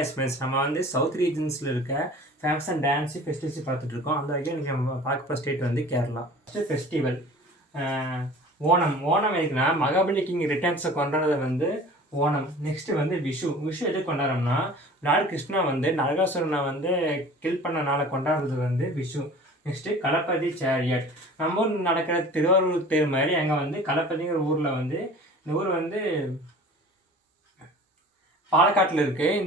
S friends, நம்ம வந்து south ரீஜன்ஸில் இருக்க ஃபேமஸ் அண்ட் டான்ஸு ஃபெஸ்டிவல்ஸ் பார்த்துட்ருக்கோம். அந்த வகையில் இன்றைக்கி நம்ம பார்க்க போகிற ஸ்டேட் வந்து கேரளா. First festival Onam. ஓணம் எதுக்குன்னா மகாபலி கிங் ரிட்டர்ன்ஸை கொண்டாடுறது வந்து ஓணம். நெக்ஸ்ட்டு வந்து விஷு. விஷு எதுக்கு கொண்டாடுறோம்னா லார்ட் கிருஷ்ணா வந்து நரகாசுரனை வந்து கில் பண்ண நாளை கொண்டாடுறது வந்து விஷு. Next களப்பதி chariot. நம்ம ஊர் நடக்கிற திருவாரூர் தேர் மாதிரி அங்கே வந்து களப்பதிங்கிற ஊரில் வந்து இந்த ஊர் வந்து பாலக்காட்டில் இருக்குது.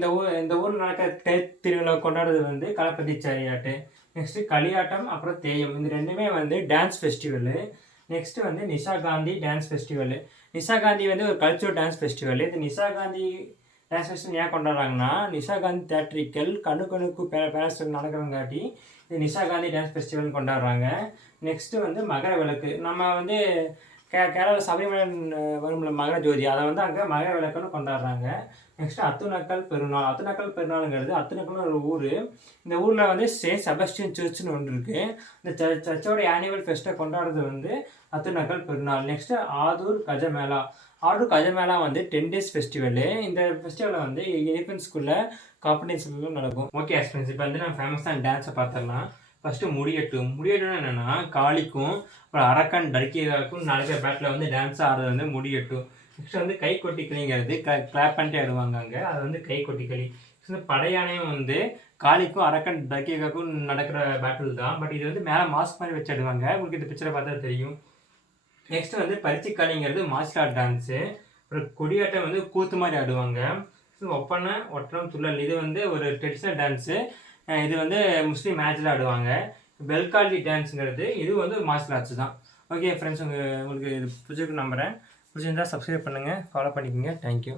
இந்த ஊர் நடக்கிற திருவிழா கொண்டாடுறது வந்து களப்பதி சேரியாட்டு. நெக்ஸ்ட்டு களியாட்டம், அப்புறம் தேயம். இந்த ரெண்டுமே வந்து டான்ஸ் ஃபெஸ்டிவலு. நெக்ஸ்ட்டு வந்து நிஷா காந்தி டான்ஸ் ஃபெஸ்டிவலு. நிஷா காந்தி வந்து ஒரு கல்ச்சுரல் டான்ஸ் ஃபெஸ்டிவலு. இந்த நிஷா காந்தி டான்ஸ் ஃபெஸ்டிவல் ஏன் கொண்டாடுறாங்கன்னா நிஷா காந்தி தேட்ரிக்கல் கணுக்கு பேலஸில் நடக்கிறவங்காட்டி இந்த நிஷா காந்தி டான்ஸ் ஃபெஸ்டிவல் கொண்டாடுறாங்க. நெக்ஸ்ட்டு வந்து மகர விளக்கு. நம்ம வந்து கேரளா சபரிமலன் வரும்ல மகர ஜோதி, அதை வந்து அங்கே மகர விளக்குன்னு கொண்டாடுறாங்க. நெக்ஸ்ட்டு அத்துநக்கல் பெருநாள். அத்துநக்கல் பெருநாளுங்கிறது அத்துநக்கல்னு ஒரு ஊர். இந்த ஊரில் வந்து செயின்ட் செபஸ்டியன் சர்ச்சுன்னு ஒன்று இருக்குது. இந்த சர்ச்சோட ஆனுவல் ஃபெஸ்ட்டை கொண்டாடுறது வந்து அத்துநக்கல் பெருநாள். நெக்ஸ்ட்டு ஆதூர் கஜமேளா. ஆதூர் கஜமேளா வந்து 10 days ஃபெஸ்டிவலு. இந்த ஃபெஸ்டிவலில் வந்து எலிஃபென்ட் ஸ்கூலில் காம்படிஷன்லாம் நடக்கும். ஓகே ஃப்ரெண்ட்ஸ், இப்போ வந்து நம்ம ஃபேமஸான டான்ஸை பார்த்துடலாம். ஃபஸ்ட்டு முடியட்டு. முடியட்டுன்னா என்னென்னா காளிக்கும் அப்புறம் அரக்கன் டர்க்கியாவுக்கும் நடக்கிற பேட்டில் வந்து டான்ஸ் ஆடுறது வந்து முடியட்டு. நெக்ஸ்ட் வந்து கை கொட்டி களிங்கிறது கிளாப் பண்ணிட்டே ஆடுவாங்க அங்கே, அது வந்து கை கொட்டி களி. நெக்ஸ்ட் வந்து படையானையும் வந்து காளிக்கும் அரக்கன் டர்க்கியாவுக்கும் நடக்கிற பேட்டில் தான். பட் இது வந்து மேலே மாஸ்க் மாதிரி வச்சு ஆடுவாங்க. உங்களுக்கு இந்த பிக்சரை பார்த்தா தெரியும். நெக்ஸ்ட் வந்து பரிச்சிக்காளிங்கிறது மார்ஷல் ஆர்ட் டான்ஸு. அப்புறம் கொடியாட்டம் வந்து கூத்து மாதிரி ஆடுவாங்க. ஒப்பனை ஒற்றம் துள்ளல், இது வந்து ஒரு ட்ரெடிஷ்னல் டான்ஸு. இது வந்து முஸ்லீம் மேட்சில் ஆடுவாங்க. பெல்காலி டான்ஸுங்கிறது இது வந்து ஒரு மார்ஷல் ஆர்ட்ஸ் தான். ஓகே ஃப்ரெண்ட்ஸ், உங்களுக்கு இது பிடிச்சிருக்கு நம்புகிறேன். பிடிச்சிருந்தால் சப்ஸ்கிரைப் பண்ணுங்கள், ஃபாலோ பண்ணிக்கோங்க. தேங்க்யூ.